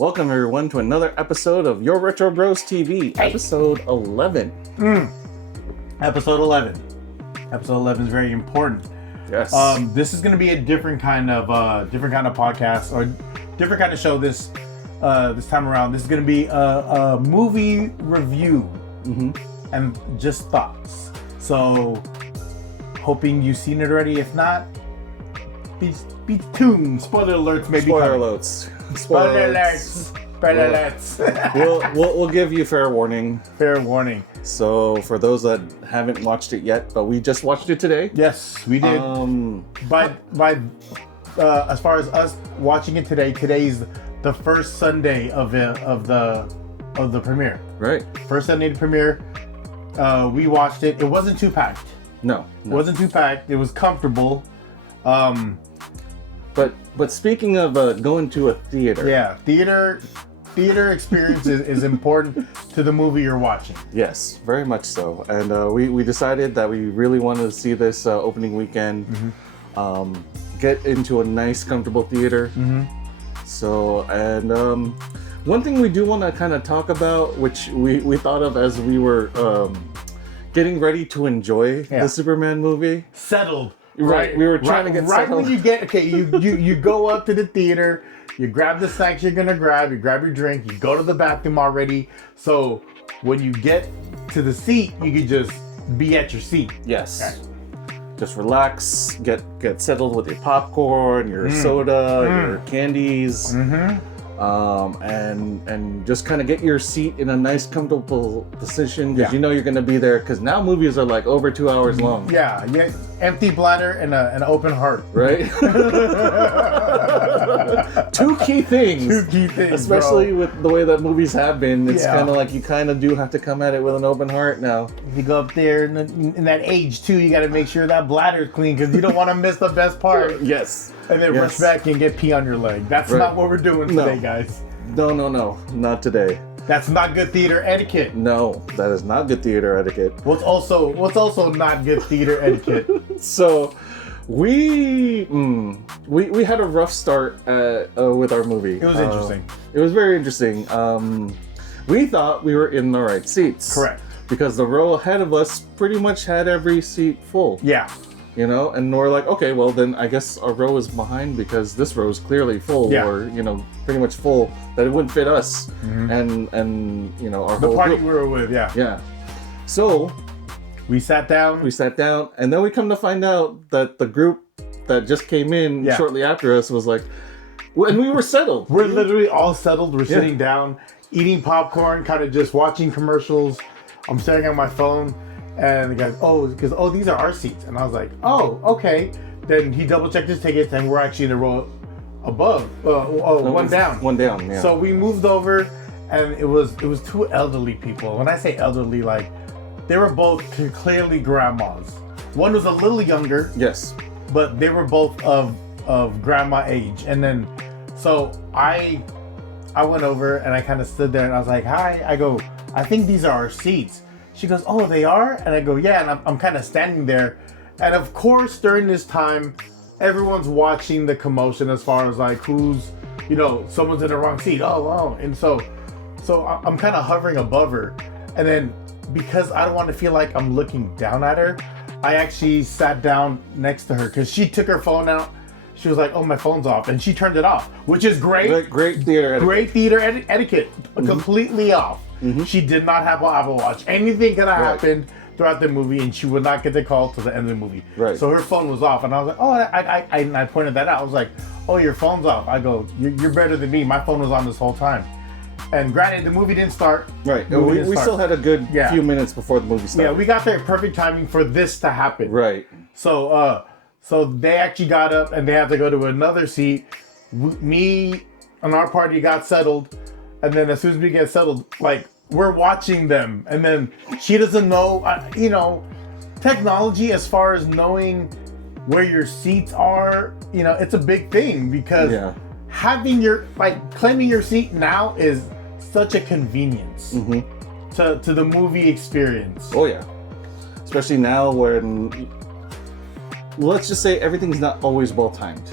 Welcome everyone to another episode of Your Retro Bros TV, episode 11. Episode 11. Episode 11 is very important. Yes. This is going to be a different kind of podcast or different kind of show this time around. This is going to be a movie review and just thoughts. So, hoping you've seen it already. If not, be tuned. Spoiler alerts, maybe. Spoiler alerts. Spoiler alerts. Spoiler alerts. We'll give you fair warning. Fair warning. So for those that haven't watched it yet, but we just watched it today. Yes, we did. As far as us watching it today, today's the first Sunday of the premiere. Right. First Sunday to premiere. We watched it. It wasn't too packed. No. It wasn't too packed. It was comfortable. But speaking of going to a theater. Yeah, theater experience is important to the movie you're watching. Yes, very much so. And we decided that we really wanted to see this opening weekend. Get into a nice, comfortable theater. So, and one thing we do want to kind of talk about, which we thought of as we were getting ready to enjoy the Superman movie. Settled. Right, we were trying to get settled. When you get, you go up to the theater, you grab the snacks you're gonna grab, you grab your drink, you go to the bathroom already. So when you get to the seat, you can just be at your seat. Yes. Okay. Just relax, get settled with your popcorn, your soda, your candies, and just kind of get your seat in a nice, comfortable position because you know you're going to be there. Because now movies are like over 2 hours long. Yeah, empty bladder and an open heart. Right. Two key things, especially with the way that movies have been. It's kind of like you kind of do have to come at it with an open heart now. If you go up there in that age too, you got to make sure that bladder's clean because you don't want to miss the best part. Yes. And then rush back and get pee on your leg. That's not what we're doing today, guys. No, not today. That's not good theater etiquette. No, that is not good theater etiquette. What's also not good theater etiquette? So, we had a rough start with our movie. It was interesting. It was very interesting. We thought we were in the right seats. Correct. Because the row ahead of us pretty much had every seat full. Yeah. You know, and we're like, okay, well then I guess our row is behind because this row is clearly full, or pretty much full that it wouldn't fit us, and our the whole party group. we were with, yeah. So we sat down, and then we come to find out that the group that just came in shortly after us was like, and we were settled. We're literally all settled. We're sitting down, eating popcorn, kind of just watching commercials. I'm staring at my phone. And the guy, these are our seats. And I was like, oh, okay. Then he double checked his tickets and we're actually in the row above. One down. One down, yeah. So we moved over and it was two elderly people. When I say elderly, like they were both clearly grandmas. One was a little younger. Yes. But they were both of grandma age. And then, so I went over and I kind of stood there and I was like, hi. I go, I think these are our seats. She goes, oh, they are? And I go, yeah. And I'm kind of standing there. And of course, during this time, everyone's watching the commotion as far as like who's, someone's in the wrong seat. Oh. And so I'm kind of hovering above her. And then because I don't want to feel like I'm looking down at her, I actually sat down next to her because she took her phone out. She was like, oh, my phone's off. And she turned it off, which is great. Great theater etiquette. Great theater etiquette. Completely off. She did not have an Apple Watch. Anything could have happened throughout the movie, and she would not get the call till the end of the movie. Right. So her phone was off, and I was like, oh, I pointed that out. I was like, oh, your phone's off. I go, you're better than me. My phone was on this whole time. And granted, the movie didn't start. Right. We still had a good few minutes before the movie started. Yeah, we got there at perfect timing for this to happen. Right. So they actually got up, and they had to go to another seat. Me and our party got settled. And then as soon as we get settled, like, we're watching them. And then she doesn't know, technology as far as knowing where your seats are, it's a big thing because having claiming your seat now is such a convenience to the movie experience. Oh, yeah. Especially now when, let's just say everything's not always well timed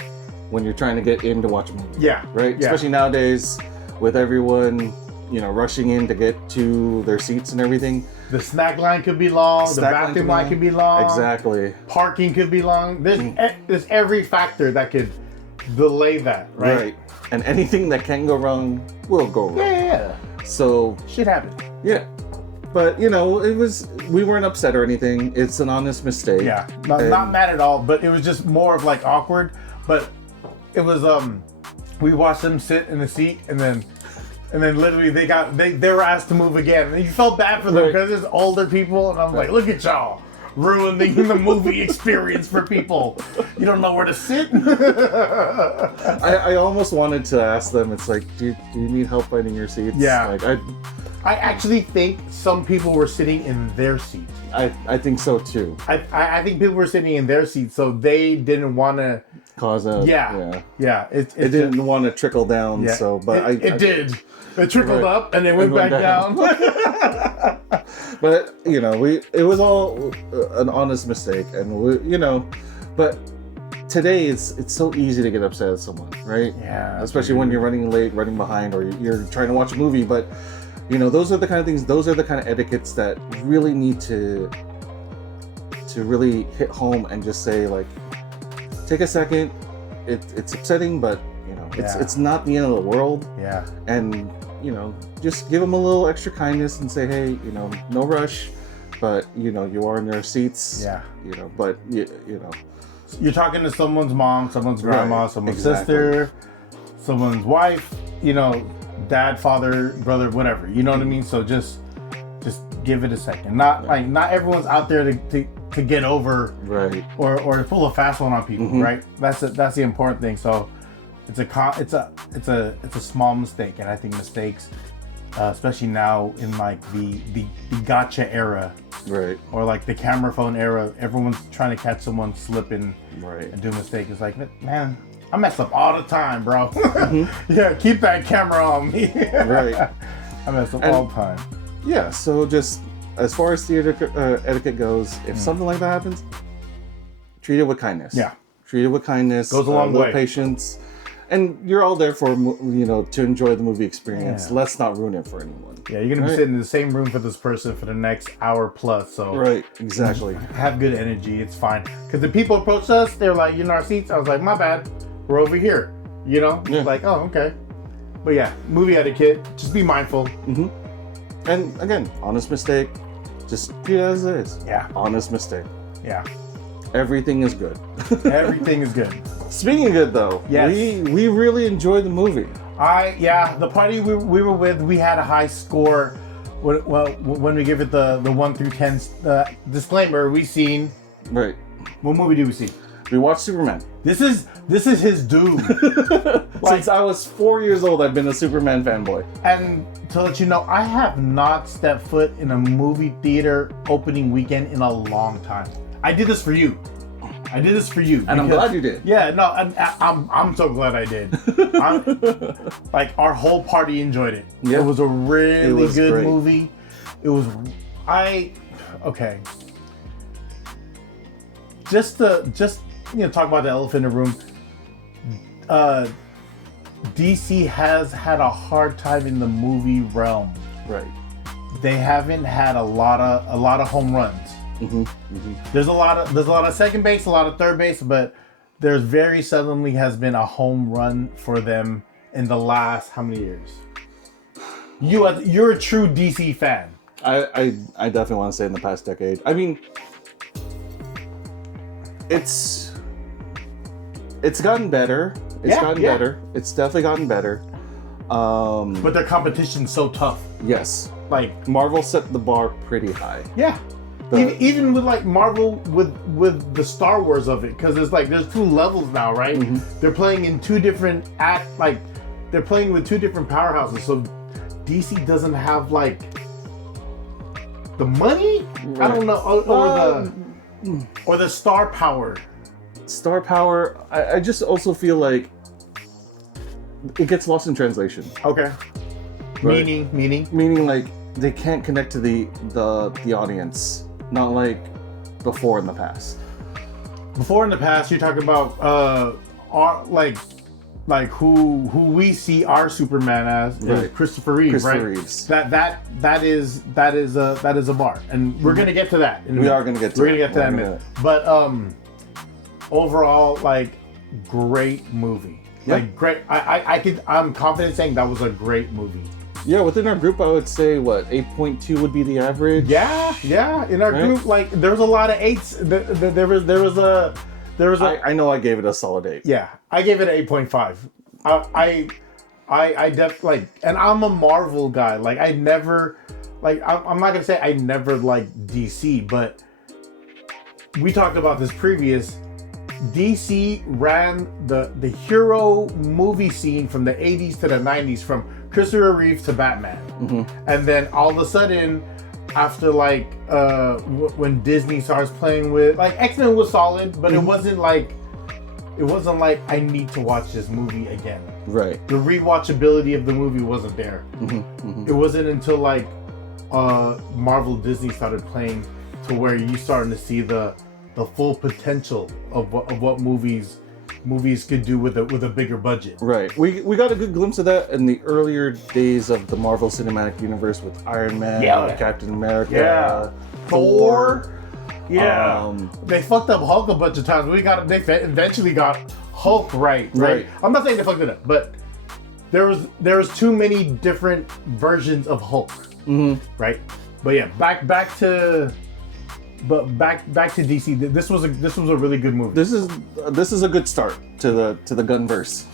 when you're trying to get in to watch a movie. Yeah. Right? Yeah. Especially nowadays. with everyone, rushing in to get to their seats and everything. The snack line could be long. The bathroom line could be long. Exactly. Parking could be long. There's every factor that could delay that, right? Right. And anything that can go wrong will go wrong. Yeah. So shit happens. Yeah. But we weren't upset or anything. It's an honest mistake. Yeah. Not mad at all, but it was just more of like awkward. But it was we watched them sit in the seat and then literally they were asked to move again. And you felt bad for them because it's older people, and I'm like, look at y'all ruining the movie experience for people. You don't know where to sit. I almost wanted to ask them. It's like, do you need help finding your seats? Yeah. Like I actually think some people were sitting in their seats. I think so too. I think people were sitting in their seats, so they didn't want to cause a It didn't want to trickle down. Yeah. So, but it did. It trickled up and then went back down. But it was all an honest mistake, and but today it's so easy to get upset at someone, right? Yeah. Especially when you're running late, running behind, or you're trying to watch a movie. But those are the kind of things. Those are the kind of etiquettes that really need to really hit home and just say, like, take a second. It's upsetting, but it's not the end of the world. Yeah. And just give them a little extra kindness and say, hey, no rush, but you are in your seats. Yeah. But you're talking to someone's mom, someone's grandma, Right. someone's Exactly. sister, someone's wife, dad, father, brother, whatever. You know what I mean? So just give it a second. Not everyone's out there to get over, right, or to pull a fast one on people, Mm-hmm. right? That's the important thing. So it's a small mistake, and I think mistakes, especially now in like the gotcha era, right, or like the camera phone era, everyone's trying to catch someone slipping right. and do a mistake. It's like, man, I mess up all the time, bro. Yeah, keep that camera on me. Right. I mess up all the time. Yeah. So just as far as theater etiquette goes, if something like that happens, treat it with kindness. Yeah. Treat it with kindness. Goes a long way. Patience. And you're all there for to enjoy the movie experience. Yeah. Let's not ruin it for anyone. Yeah, you're gonna be sitting in the same room for this person for the next hour plus. So Right, exactly. have good energy. It's fine. Because the people approached us, they're like, "You're in our seats." I was like, "My bad. We're over here." Yeah. Like, oh, okay. But yeah, movie etiquette. Just be mindful. Mm-hmm. And again, honest mistake. Just treat it as it is. Yeah. Honest mistake. Yeah. Everything is good. Everything is good. Speaking of good, though, Yes. we really enjoyed the movie. The party we were with, we had a high score. When we give it the 1 through 10 disclaimer, we seen. Right. What movie did we see? We watched Superman. This is his dude. Since I was 4 years old, I've been a Superman fanboy. And to let you know, I have not stepped foot in a movie theater opening weekend in a long time. I did this for you. And I'm glad you did. Yeah, no, I'm so glad I did. Like, our whole party enjoyed it. Yeah. It was a really good great. movie. It was, okay. Just talk about the elephant in the room. DC has had a hard time in the movie realm. Right. They haven't had a lot of home runs. Mm-hmm. Mm-hmm. There's a lot of second base, a lot of third base, but there's very seldomly has been a home run for them in the last how many years? You're a true DC fan. I definitely want to say in the past decade. I mean, it's gotten better. It's gotten better. It's definitely gotten better. But their competition's so tough. Yes. Like, Marvel set the bar pretty high. yeah. Even with like Marvel with the Star Wars of it, because there's two levels now, right? Mm-hmm. They're playing in two different they're playing with two different powerhouses. So DC doesn't have like the money, Right. I don't know, or the star power. Star power. I just also feel like it gets lost in translation. Okay. Right. Meaning. Like they can't connect to the audience. Not like before in the past. Before in the past, you're talking about like who we see our Superman as is Christopher Reeves, right? Reeves. That is a bar, and we're gonna get to that. We are gonna get to. We're gonna get to that in a minute. But overall, like, great movie. Yeah. Like, great. I'm confident saying that was a great movie. Yeah, within our group, I would say 8.2 would be the average. Yeah. In our group, like, there was a lot of 8s. There was a. I know I gave it a solid 8. Yeah, I gave it an 8.5. I definitely, like, and I'm a Marvel guy. Like, I never, like, I'm not gonna say I never liked DC, but we talked about this previous. DC ran the hero movie scene from the 80s to the 90s, from Christopher Reeves to Batman. And then all of a sudden, after, like, when Disney starts playing with, like, X-Men was solid, but it wasn't like I need to watch this movie again. Right. The rewatchability of the movie wasn't there. It wasn't until, like, Marvel Disney started playing to where you starting to see the full potential of what movies could do with a bigger budget. Right. We got a good glimpse of that in the earlier days of the Marvel Cinematic Universe with Iron Man, Captain America, Thor. They fucked up Hulk a bunch of times. They eventually got Hulk right. I'm not saying they fucked it up, but there was too many different versions of Hulk. Right. But yeah, back to DC. This was a really good movie. This is a good start to the Gunverse.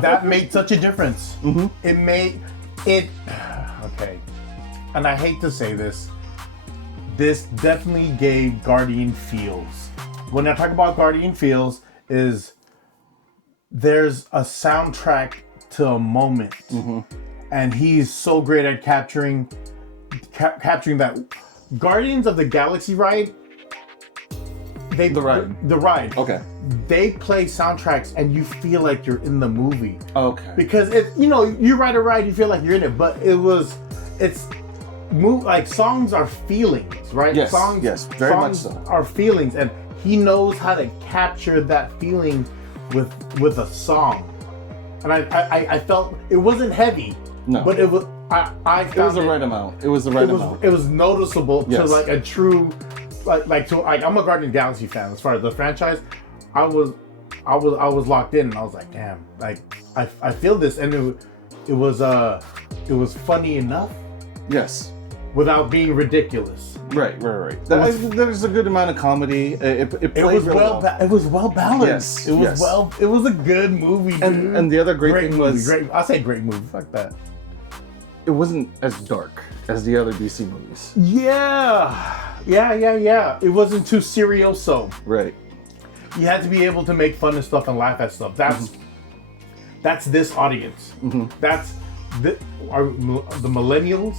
That made such a difference. It made it okay. And I hate to say this. This definitely gave Guardian feels. When I talk about Guardian feels, is there's a soundtrack to a moment, and he's so great at capturing that. Guardians of the Galaxy ride. The ride. Okay. They play soundtracks and you feel like you're in the movie. Okay. Because you ride a ride, you feel like you're in it, but like, songs are feelings, right? Yes. Songs Very much so. Are feelings, and he knows how to capture that feeling with a song. And I felt it wasn't heavy. No. But it was. It was the right amount. It was the right amount. It was noticeable to, like, a true, like I'm a Guardian Galaxy fan. As far as the franchise, I was locked in, and I was like, damn, like, I feel this, and it was funny enough. Yes. Without being ridiculous. Right. There's a good amount of comedy. It played really well. It was well balanced. Yes. It was a good movie, dude. And the other great thing movie, was, I say great movie. Fuck that. It wasn't as dark as the other DC movies. Yeah. It wasn't too serioso. Right. You had to be able to make fun of stuff and laugh at stuff. That's this audience. That's the millennials.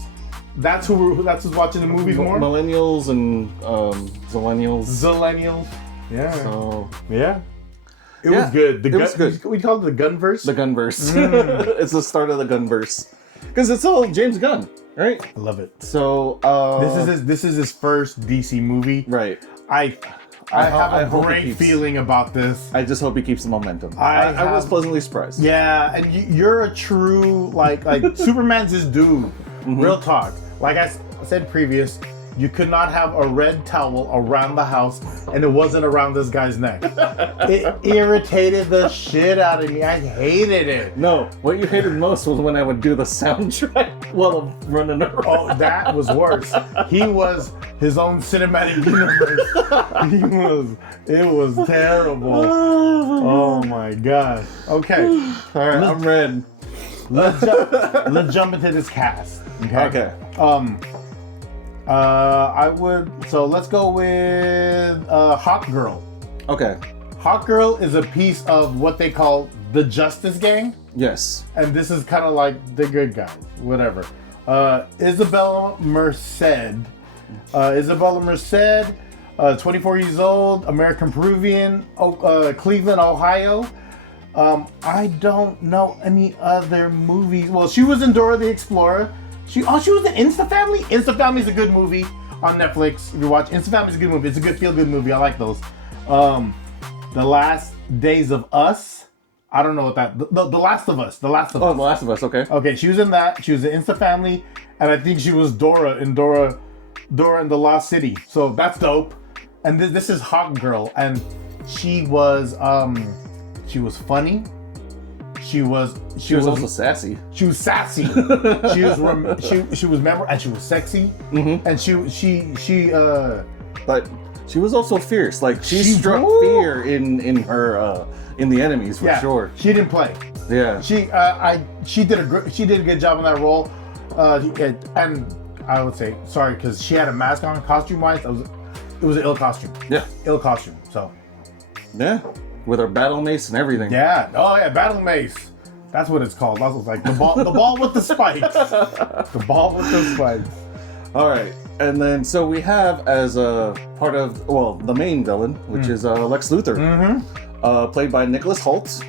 That's who's watching the movies more. Millennials and Zillennials. Yeah. So it was good. It was good. We called it the Gunverse. The Gunverse. It's the start of the Gunverse. Because it's all James Gunn, right? I love it. So this is his first DC movie. Right. I have a great feeling about this. I just hope he keeps the momentum. I was pleasantly surprised. Yeah, and you're a true like Superman's his dude. Real talk. Like I said previous, you could not have a red towel around the house and it wasn't around this guy's neck. It irritated the shit out of me. I hated it. No, what you hated most was when I would do the soundtrack while I'm running around. Oh, that was worse. He was his own cinematic universe. It was terrible. Oh my god. Okay. All right, I'm red. Let's jump into this cast. Okay. Let's go with Hawk Girl. Okay. Hawk Girl is a piece of what they call the Justice Gang. Yes. And this is kind of like the good guys, whatever. Isabella Merced. 24 years old, American Peruvian, Cleveland, Ohio. I don't know any other movies. Well, she was in Dora the Explorer. She was in Insta Family. Insta Family is a good movie on Netflix. If you watch Insta Family, is a good movie. It's a good feel-good movie. I like those. The Last Days of Us. I don't know what that. The Last of Us. The Last of Oh, Us. The Last of Us. Okay. Okay, she was in that. She was in Insta Family, and I think she was Dora in Dora in the Lost City. So that's dope. And this is Hawk Girl, and she was funny. She was also sassy. She was sassy. she was memorable, and she was sexy. And she But she was also fierce. Like she struck fear in her in the enemies for sure. She didn't play. Yeah. She did a good job in that role. And I would say sorry because she had a mask on. Costume wise, it was an ill costume. Yeah. Ill costume. So. Yeah. With her battle mace and everything. Yeah. Oh yeah, battle mace. That's what it's called. That was like the ball with the spikes. The ball with the spikes. All right. And then so we have as a part of the main villain, which is Lex Luthor, played by Nicholas Hoult.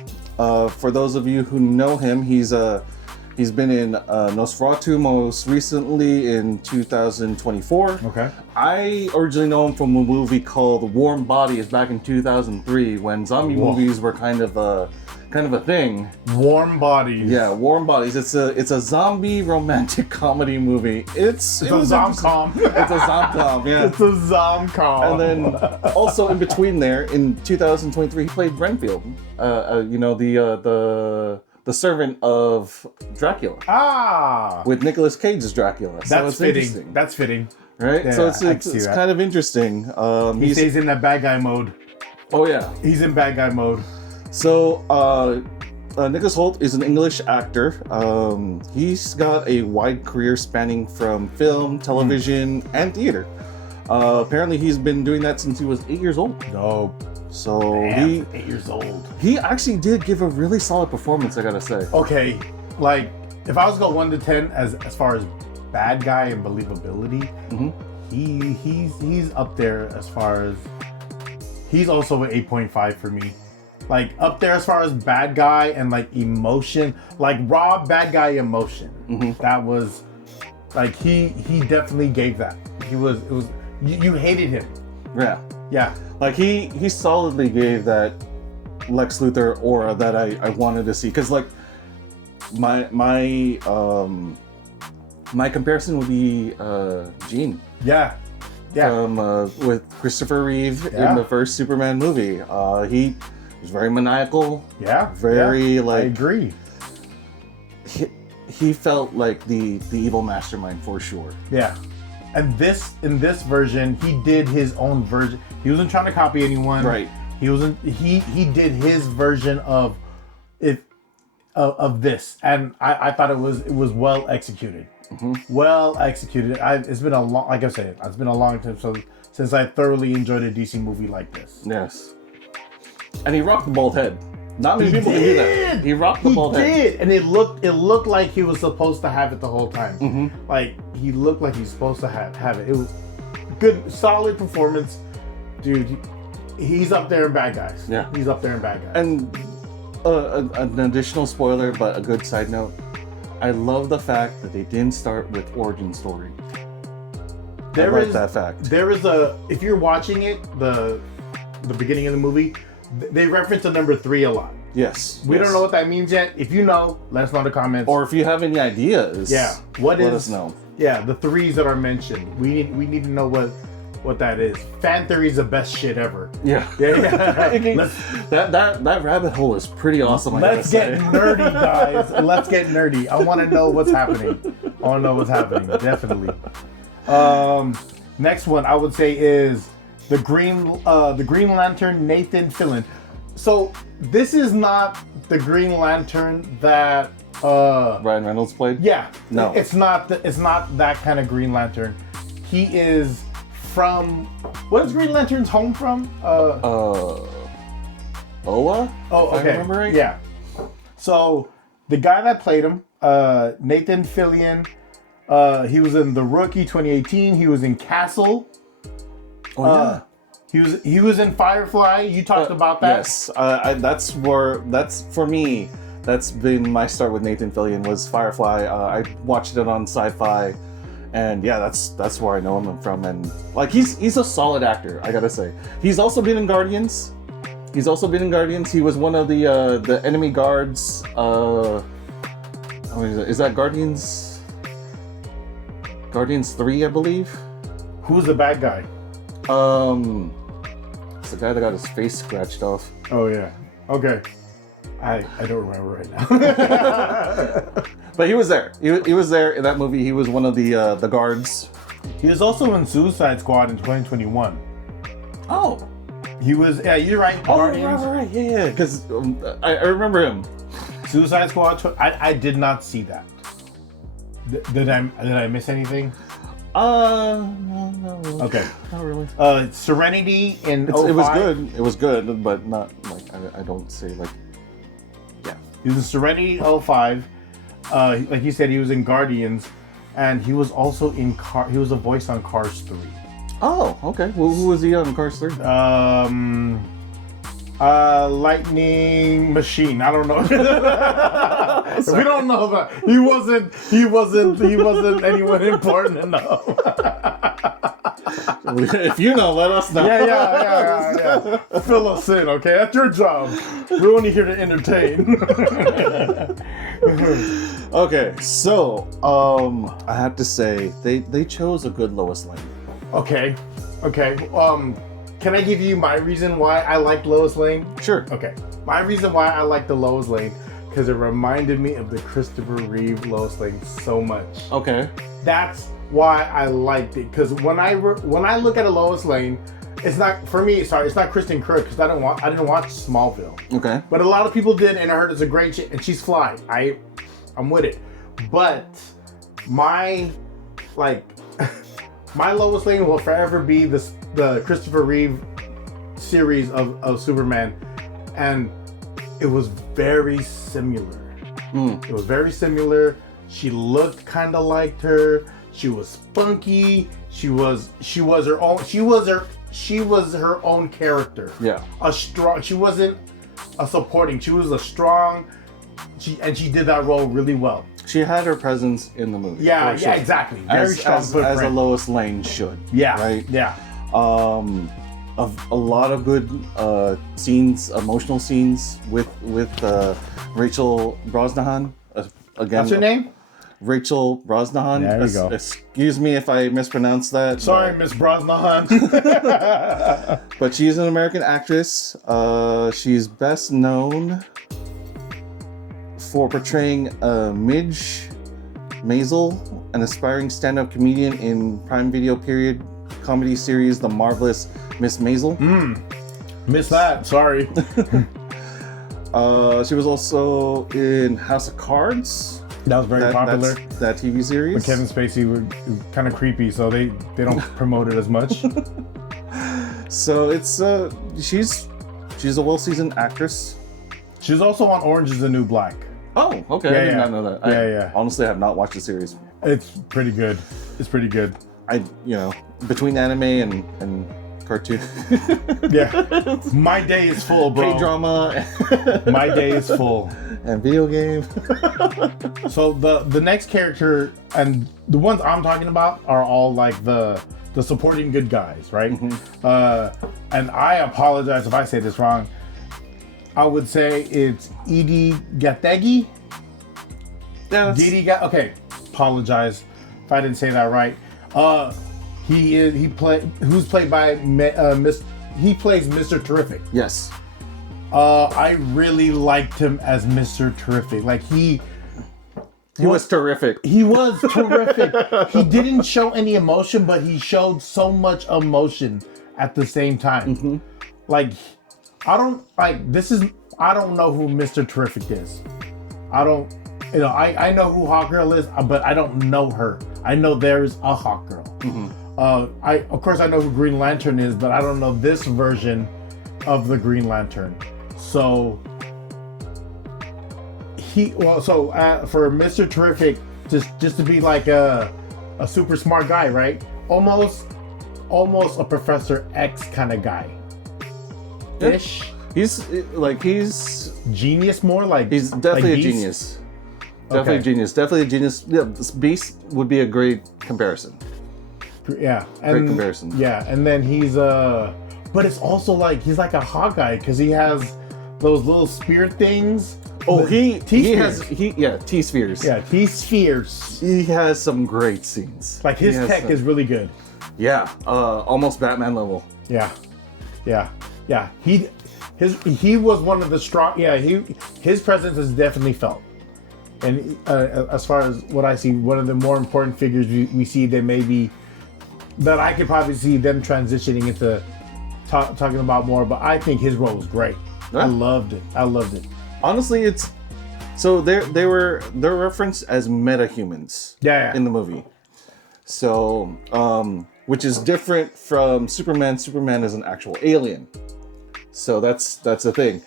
For those of you who know him, he's been in Nosferatu most recently in 2024. Okay. I originally know him from a movie called Warm Bodies back in 2003 when zombie movies were kind of a thing. Warm Bodies. Yeah, Warm Bodies. It's a zombie romantic comedy movie. It's a zom-com. It's a zom-com, yeah. It's a zom-com. And then also in between there, in 2023, he played Renfield. The servant of Dracula. Ah. With Nicolas Cage as Dracula. That's fitting. That's fitting. Right? Yeah, so it's kind of interesting. He stays in that bad guy mode. Oh yeah. He's in bad guy mode. So Nicholas Hoult is an English actor. He's got a wide career spanning from film, television, and theater. Apparently he's been doing that since he was 8 years old. No. So Damn, 8 years old. He actually did give a really solid performance, I gotta say. Okay, like if I was to go 1 to 10 as far as bad guy and believability, he's up there as far as he's also an 8.5 for me. Like up there as far as bad guy and like emotion, like raw bad guy emotion. That was like he definitely gave that. You hated him. Yeah. Yeah. Like he solidly gave that Lex Luthor aura that I wanted to see. Because like my comparison would be Jean. Yeah. Yeah. From with Christopher Reeve in the first Superman movie. He was very maniacal. Yeah. Very like. I agree. He felt like the evil mastermind for sure. Yeah. And in this version, he did his own version. He wasn't trying to copy anyone. Right. He did his version of it of this, and I thought it was well executed. Well executed. It's been a long, like I said, it's been a long time since I thoroughly enjoyed a DC movie like this. Yes. And he rocked the bald head. Not many people can do that. He rocked the bald head. He did, and it looked like he was supposed to have it the whole time. Like he looked like he's supposed to have it. It was good, solid performance, dude. He's up there in bad guys. Yeah, he's up there in bad guys. And an additional spoiler, but a good side note. I love the fact that they didn't start with origin story. That fact. There is if you're watching it, the beginning of the movie, they reference the number 3 a lot. Yes. We don't know what that means yet. If you know, let us know in the comments. Or if you have any ideas, let us know. Yeah, the 3s that are mentioned. We need to know what that is. Fan theory is the best shit ever. Yeah. That rabbit hole is pretty awesome. Let's get nerdy, guys. Let's get nerdy. I want to know what's happening. Definitely. Next one I would say is the Green Lantern, Nathan Fillion. So this is not the Green Lantern that Ryan Reynolds played. Yeah, no, it's not that kind of Green Lantern. He is from, what is Green Lantern's home from? Oa. Oh, okay. I remember right. Yeah. So the guy that played him, Nathan Fillion, he was in The Rookie 2018. He was in Castle. Oh yeah. He was in Firefly. You talked about that. Yes. That's for me. That's been my start with Nathan Fillion was Firefly. I watched it on Sci-Fi, and yeah, that's where I know him from. And like he's a solid actor. I gotta say. He's also been in Guardians. He's also been in Guardians. He was one of the enemy guards. Is that Guardians? Guardians 3, I believe. Who's the bad guy? It's the guy that got his face scratched off. Oh yeah. Okay. I don't remember right now. But he was there. He was there in that movie. He was one of the guards. He was also in Suicide Squad in 2021. Oh. He was. Yeah, you're right. Guardians. Right. Yeah. Because I remember him. Suicide Squad. I did not see that. Did I miss anything? No. Okay. Not really. Serenity in It 05. was good. It was good, but not like I don't say like. Yeah. He was in Serenity 05. Like you said, he was in Guardians, and he was also in He was a voice on Cars 3. Oh, okay. Well, who was he on Cars 3? Lightning Machine. I don't know. We don't know that. He wasn't anyone important enough. If you know, let us know. Yeah. Fill us in, okay? That's your job. We're only here to entertain. Okay, so I have to say they chose a good Lois Lane. Okay. Can I give you my reason why I like Lois Lane? Sure. Okay. My reason why I like the Lois Lane, because it reminded me of the Christopher Reeve Lois Lane so much. Okay. That's why I liked it. Because when I look at a Lois Lane, it's not for me. Sorry, it's not Kristen Krug because I didn't watch Smallville. Okay. But a lot of people did, and I heard it's a great shit, and she's fly. I'm with it. But my Lois Lane will forever be the Christopher Reeve series of Superman, and it was very similar. It was very similar. She looked kind of like her. She was spunky. She was her own. She was her own character. Yeah. She wasn't a supporting. She was a strong. She did that role really well. She had her presence in the movie. Yeah, exactly. Very strong footprint. As a Lois Lane should. Yeah. Right? Yeah. Of a lot of good scenes, emotional scenes with Rachel Brosnahan. Again, What's her name? Rachel Brosnahan. There we go. Excuse me if I mispronounced that. Sorry, Miss Brosnahan. But she's an American actress. She's best known for portraying Midge Maisel, an aspiring stand-up comedian in Prime Video period comedy series The Marvelous Miss Maisel. Missed that. Sorry. She was also in House of Cards. That was very popular. That TV series. But Kevin Spacey was kind of creepy, so they don't promote it as much. So it's she's a well-seasoned actress. She's also on Orange Is the New Black. Oh, okay. I did not know that. Yeah. Honestly, have not watched the series. It's pretty good. Between anime and cartoon. Yeah. My day is full, bro. K-drama. My day is full. And video game. So the next character, and the ones I'm talking about are all like the supporting good guys, right? Mm-hmm. And I apologize if I say this wrong. I would say it's Edie Gathegi. Yeah. Okay. Apologize if I didn't say that right. He plays Mr. Terrific. Yes. I really liked him as Mr. Terrific. Like he was terrific. He was terrific. He didn't show any emotion, but he showed so much emotion at the same time. Mm-hmm. Like I don't know who Mr. Terrific is. I know who Hawkgirl is, but I don't know her. I know there's a Hawkgirl. Mm-hmm. Of course I know who Green Lantern is, but I don't know this version of the Green Lantern. So for Mr. Terrific, just to be like a super smart guy, right? Almost a Professor X kind of guy. Ish. He's genius more like he's definitely like a genius. Definitely a genius. Definitely a genius. Yeah, Beast would be a great comparison. Yeah. Great comparison. Yeah, and then he's but it's also like he's like a Hawkeye because he has those little spear things. Oh, he T-spheres. has T-spheres. Yeah, T-spheres. He has some great scenes. Like his tech is really good. Yeah, almost Batman level. Yeah. He was one of the strong. Yeah, his presence is definitely felt. And as far as what I see, one of the more important figures we see that I could probably see them transitioning into talking about more. But I think his role was great. Yeah. I loved it. Honestly, it's so they're referenced as metahumans. Yeah. In the movie. So, which is different from Superman. Superman is an actual alien. So that's the thing.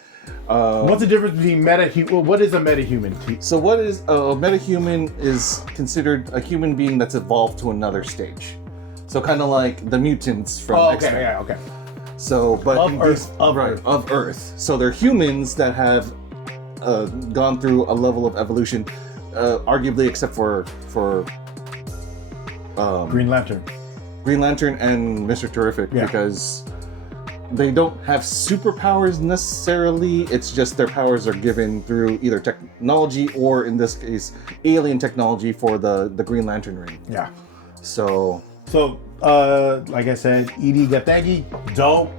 What's the difference between metahuman? What is a metahuman? So what is a metahuman is considered a human being that's evolved to another stage. So kind of like the mutants from X-Men. Yeah, okay. So, but of Earth. So they're humans that have gone through a level of evolution, arguably except for Green Lantern and Mr. Terrific, because they don't have superpowers necessarily. It's just their powers are given through either technology or, in this case, alien technology for the Green Lantern ring. Yeah. So like I said, Edie Gathegi, dope.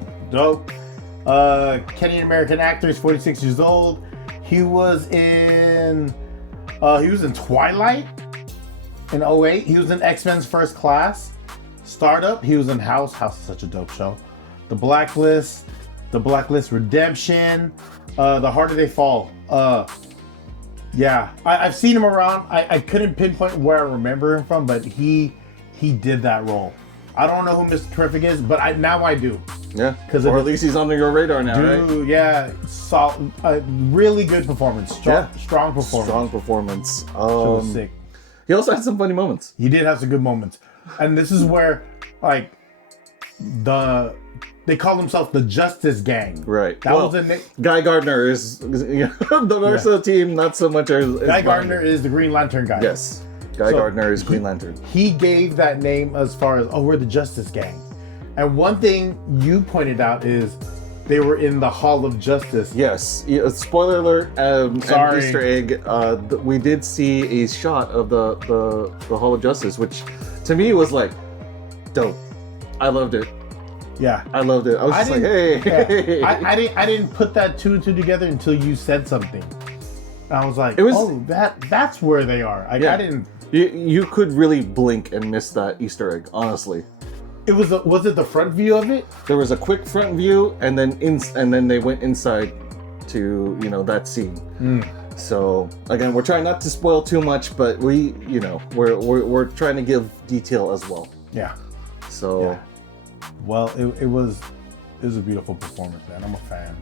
Kenyan American actor, he's 46 years old. He was in Twilight in 08. He was in X-Men's First Class, Startup. He was in House. House is such a dope show. The Blacklist Redemption, The Harder They Fall. I've seen him around. I couldn't pinpoint where I remember him from, but he did that role. I don't know who Mr. Terrific is, but now I do. Yeah, or at least he's on your radar now, right? Dude, yeah, really good performance. Strong performance. Strong performance. Was sick. He also had some funny moments. He did have some good moments, and this is where they call themselves the Justice Gang. Right. That was a Guy Gardner is the rest of the team, not so much as Guy Gardner is the Green Lantern guy. Yes. Guy Gardner is Green Lantern. He gave that name as far as, we're the Justice Gang. And one thing you pointed out is they were in the Hall of Justice. Yes. Spoiler alert, and Easter egg, we did see a shot of the Hall of Justice, which to me was like, dope. I loved it. Yeah. I loved it. I was just like, hey. Yeah. I didn't put that two and two together until you said something. I was like, that's where they are. I didn't. You could really blink and miss that Easter egg, honestly. Was it the front view of it? There was a quick front view, and then they went inside to that scene. So again, we're trying not to spoil too much, but we're trying to give detail as well. Yeah. So. Yeah. Well, it was a beautiful performance, man. I'm a fan.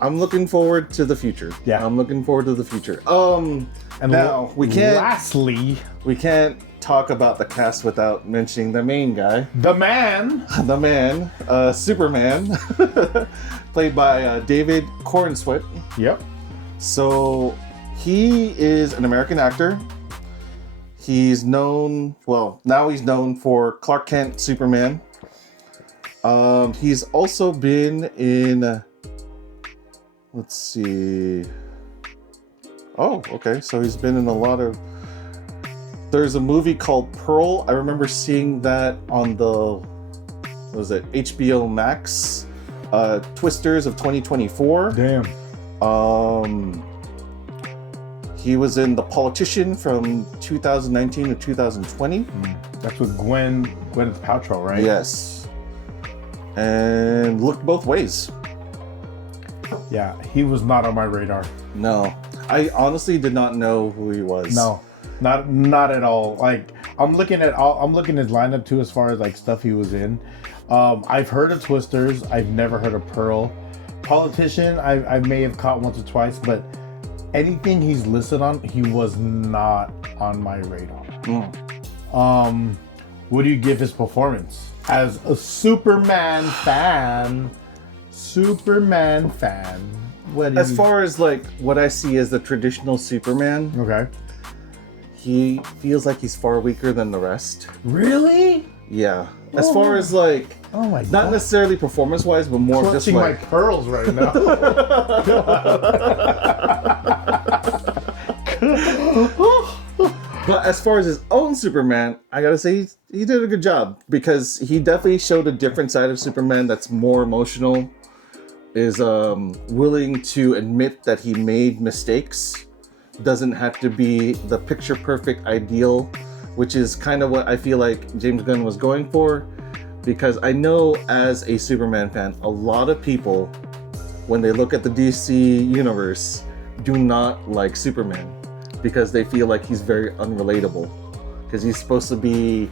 I'm looking forward to the future. Yeah. I'm looking forward to the future. And now we can't. Lastly, we can't talk about the cast without mentioning the main guy. The man, Superman, played by David Corenswet. Yep. So he is an American actor. He's known for Clark Kent, Superman. He's also been in. Let's see. Oh, okay. So he's been in a lot of. There's a movie called Pearl. I remember seeing that on HBO Max, Twisters of 2024. Damn. He was in The Politician from 2019 to 2020. That's with Gwyneth Paltrow, right? Yes. And Looked Both Ways. Yeah, he was not on my radar. No, I honestly did not know who he was. No, not at all. Like I'm looking at his lineup too, as far as like stuff he was in. I've heard of Twisters. I've never heard of Pearl. Politician, I may have caught once or twice, but anything he's listed on, he was not on my radar. What do you give his performance as a Superman fan? As far as like what I see as the traditional Superman, okay, he feels like he's far weaker than the rest. Really? Yeah. As far as like, oh my not God. necessarily performance-wise, but more just Clutching like my pearls right now. But as far as his own Superman, I gotta say he did a good job because he definitely showed a different side of Superman that's more emotional, is willing to admit that he made mistakes, doesn't have to be the picture perfect ideal, which is kind of what I feel like James Gunn was going for. Because I know as a Superman fan, a lot of people, when they look at the DC universe, do not like Superman because they feel like he's very unrelatable. Because he's supposed to be,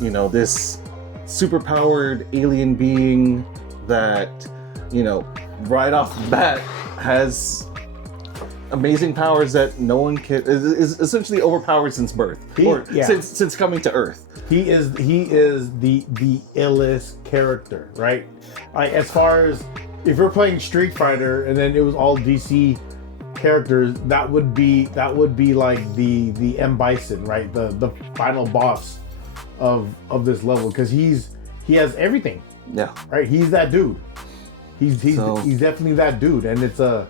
you know, this superpowered alien being that, you know, right off the bat has amazing powers that no one can, is essentially overpowered since birth, since coming to Earth. He is the illest character, right? Like, as far as if you're playing Street Fighter and then it was all DC characters, that would be like the M Bison, right? The final boss of this level, because he has everything. Yeah. Right? He's that dude. He's definitely that dude, and it's a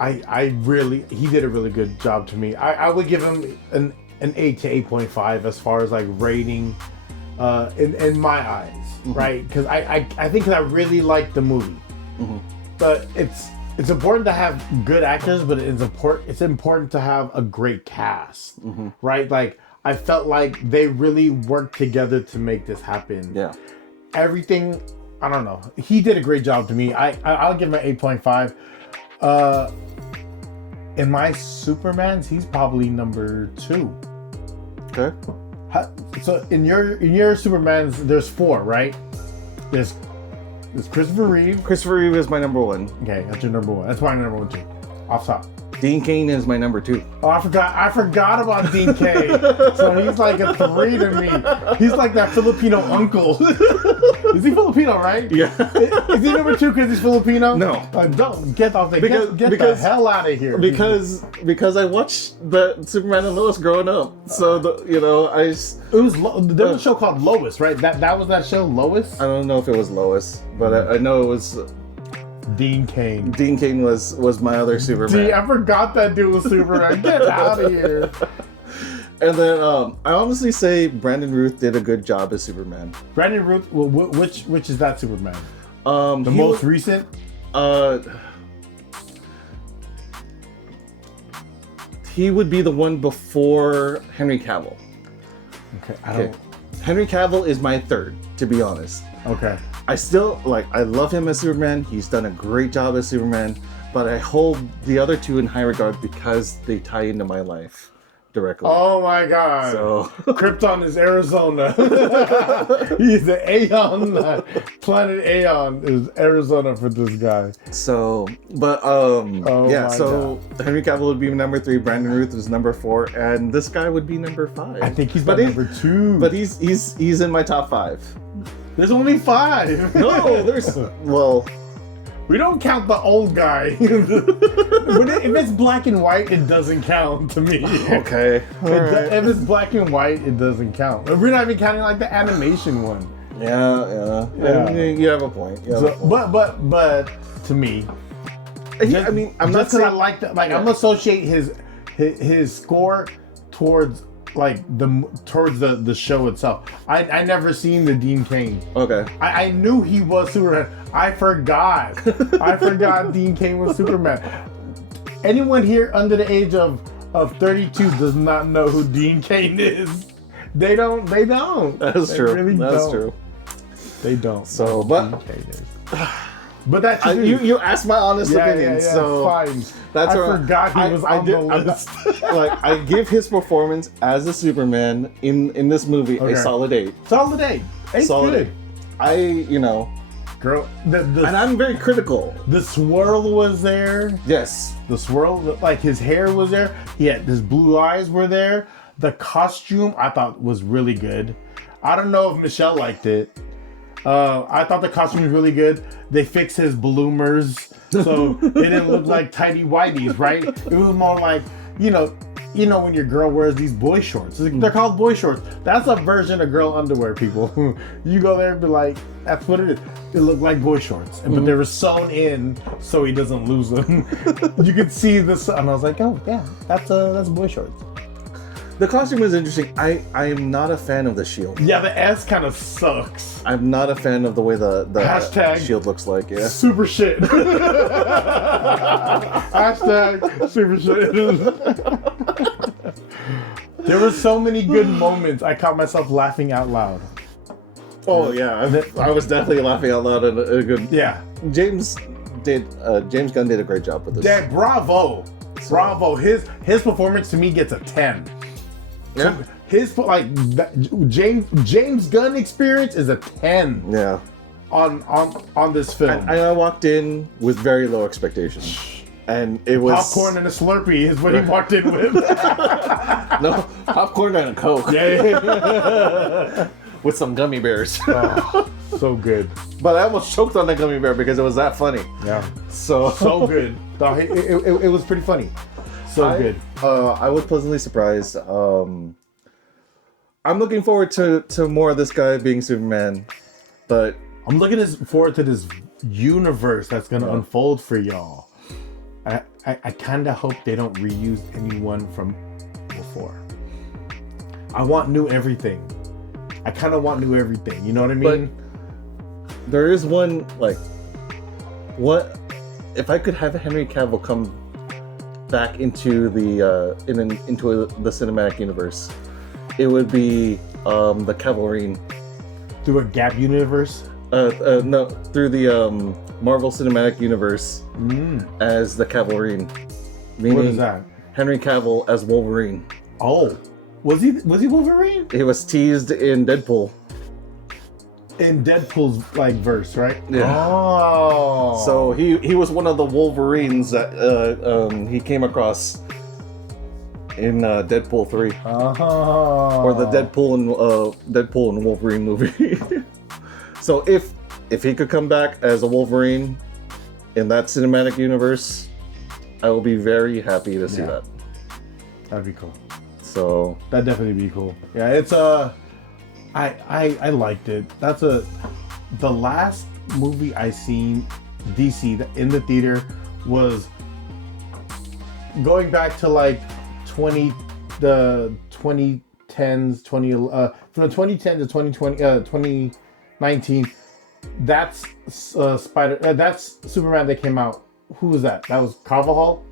he did a really good job to me. I would give him an 8 to 8.5 as far as like rating in my eyes, right? Because I think I really liked the movie. But it's important to have good actors, but it's important to have a great cast, right? Like, I felt like they really worked together to make this happen. Yeah. Everything, I don't know. He did a great job to me. I'll give him an 8.5. In my Supermans, he's probably number 2. Okay. So in your Supermans, there's 4, right? There's Christopher Reeve. Christopher Reeve is my number 1. Okay, that's your number 1. That's my number 1 too. Off top. Dean Cain is my number 2. Oh, I forgot about Dean Cain. So he's like a 3 to me. He's like that Filipino uncle. Is he Filipino, right? Yeah. Is he number 2 because he's Filipino? No. Don't get off there. Get the hell out of here. Because I watched the Superman and Lois growing up. So there was a show called Lois, right? That was that show, Lois? I don't know if it was Lois, but I know it was Dean Cain. Dean Cain was my other Superman. I forgot that dude was Superman. Get out of here. And then I honestly say Brandon Routh did a good job as Superman. Brandon Routh, well, which is that Superman? The most recent? He would be the one before Henry Cavill. Okay, Henry Cavill is my 3rd, to be honest. Okay. I love him as Superman. He's done a great job as Superman, but I hold the other 2 in high regard because they tie into my life directly. Oh my God. So Krypton is Arizona. He's the Aeon. Planet Aeon is Arizona for this guy. So, but so God. Henry Cavill would be number 3, Brandon Routh is number 4, and this guy would be number 5. I think he's number 2. But he's in my top 5. There's only 5. No, we don't count the old guy. If it's black and white, it doesn't count to me. Okay. If it's black and white, it doesn't count. We're not even counting like the animation one. Yeah. You have a point. But to me, I'm not saying I like that. Like, I'm associate his score towards the show itself. I never seen the Dean Cain. Okay. I knew he was Superman. I forgot Dean Cain was Superman. Anyone here under the age of 32 does not know who Dean Cain is. They don't. That's true. Really That's true. They don't. So, but that's you asked my honest opinion. Yeah, so fine. That's I forgot he was on the list. I give his performance as a Superman in this movie a solid 8. Solid 8. 8's good. 8. Girl, and I'm very critical. The swirl was there. Yes. The swirl, like his hair was there. His blue eyes were there. The costume I thought was really good. I don't know if Michelle liked it. I thought the costume was really good. They fixed his bloomers, so it didn't look like tidy whities, right? It was more like, you know, when your girl wears these boy shorts. They're called boy shorts. That's a version of girl underwear, people. You go there and be like, that's what it is. It looked like boy shorts, but they were sewn in so he doesn't lose them. You could see this, and I was like, oh yeah, that's boy shorts. The costume is interesting. I am not a fan of the shield. Yeah, the S kind of sucks. I'm not a fan of the way the Hashtag shield looks like. Yeah. Super shit. Hashtag super shit. There were so many good moments. I caught myself laughing out loud. Oh yeah, I was definitely laughing out loud and a good. Yeah. James Gunn did a great job with this. Dad, bravo. Bravo. His performance to me gets a 10. Yeah. His James Gunn experience is a 10. Yeah. On this film. I walked in with very low expectations. And it was popcorn and a Slurpee is what he walked in with. No, popcorn and a Coke. Yeah. With some gummy bears. Oh, so good. But I almost choked on the gummy bear because it was that funny. Yeah. So good. It was pretty funny. Good. I was pleasantly surprised. I'm looking forward to more of this guy being Superman, but I'm looking forward to this universe that's gonna unfold for y'all. I kind of hope they don't reuse anyone from before. I want new everything. I kind of want new everything. You know what I mean? But there is one, like, what if I could have Henry Cavill come back into the into the cinematic universe? It would be the Cavalrine. Through a gap universe? No, through the Marvel Cinematic Universe as the Cavalrine. Meaning what is that? Henry Cavill as Wolverine. Oh, was he Wolverine? He was teased in Deadpool. In Deadpool's like verse, right? Yeah. Oh. So he was one of the Wolverines that he came across in Deadpool 3. Oh. Or the Deadpool and Wolverine movie. So if he could come back as a Wolverine in that cinematic universe, I will be very happy to see that. That'd be cool. So that'd definitely be cool. Yeah, it's I liked it. The last movie I seen DC in the theater was going back to like the 2010s, from the 2010 to 2020, 2019. That's that's Superman that came out. Who was that? That was Carvajal.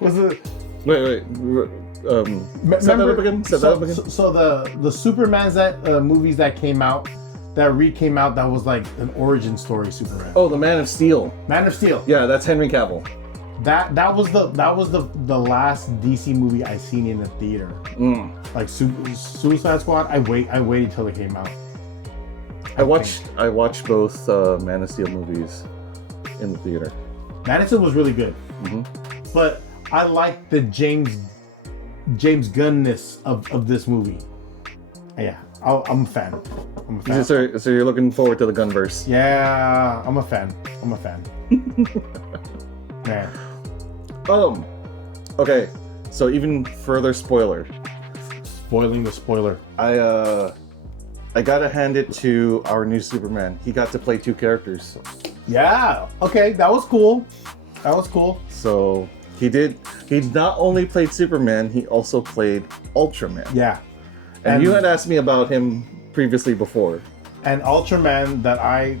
Was it? Wait. Set that up again. So the Superman's movies that came out, that came out, that was like an origin story Superman. Oh, the Man of Steel. Man of Steel. Yeah, that's Henry Cavill. That was the last DC movie I seen in the theater. Like Suicide Squad. I waited till it came out. I watched both Man of Steel movies in the theater. Man of Steel was really good, but I like the James Gunn-ness of this movie. Yeah, I'm a fan. So you're looking forward to the Gunverse? Yeah, I'm a fan. Man. Okay, so even further spoiler. Spoiling the spoiler. I gotta hand it to our new Superman. He got to play 2 characters. Yeah. Okay, that was cool. So he not only played Superman, he also played Ultraman. Yeah. And you had asked me about him previously before. And Ultraman that I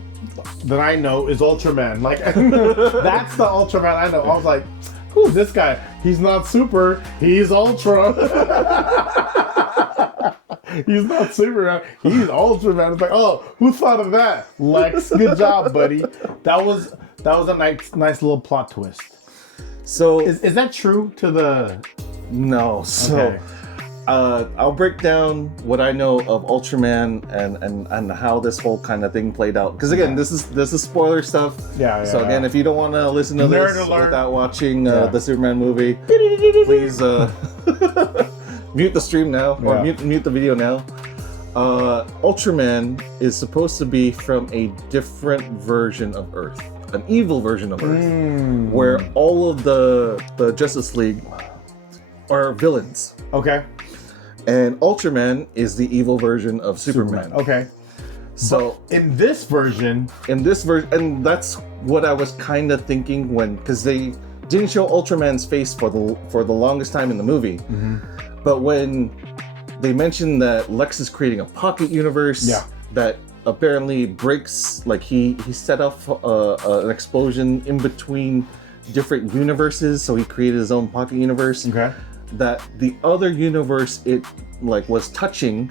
know is Ultraman. Like that's the Ultraman I know. I was like, who's this guy? He's not super, he's Ultra. He's not Superman, he's Ultraman. It's like, oh, who thought of that? Lex, good job, buddy. That was a nice little plot twist. So is that true to the? No. So okay. I'll break down what I know of Ultraman and how this whole kind of thing played out. Because again, this is spoiler stuff. Yeah. So again, if you don't want to listen to Nerd this alert. without watching the Superman movie, please mute the stream now or mute the video now. Ultraman is supposed to be from a different version of Earth, an evil version of Earth, where all of the Justice League are villains. Okay. And Ultraman is the evil version of Superman. Okay. So but in this version, and that's what I was kind of thinking because they didn't show Ultraman's face for the longest time in the movie. Mm-hmm. But when they mentioned that Lex is creating a pocket universe that apparently breaks, like he set off an explosion in between different universes, so he created his own pocket universe. Okay. That the other universe it like was touching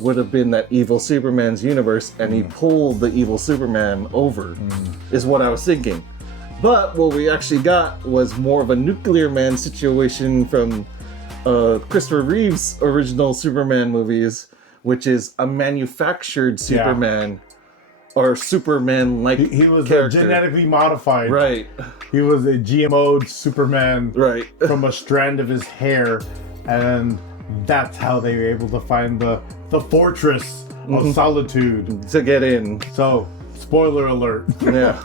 would have been that evil Superman's universe, and he pulled the evil Superman over, is what I was thinking. But what we actually got was more of a Nuclear Man situation from Christopher Reeve's original Superman movies, which is a manufactured Superman or Superman-like he was character. Genetically modified. Right. He was a GMO'd Superman from a strand of his hair, and that's how they were able to find the fortress of solitude to get in. So, spoiler alert. Yeah.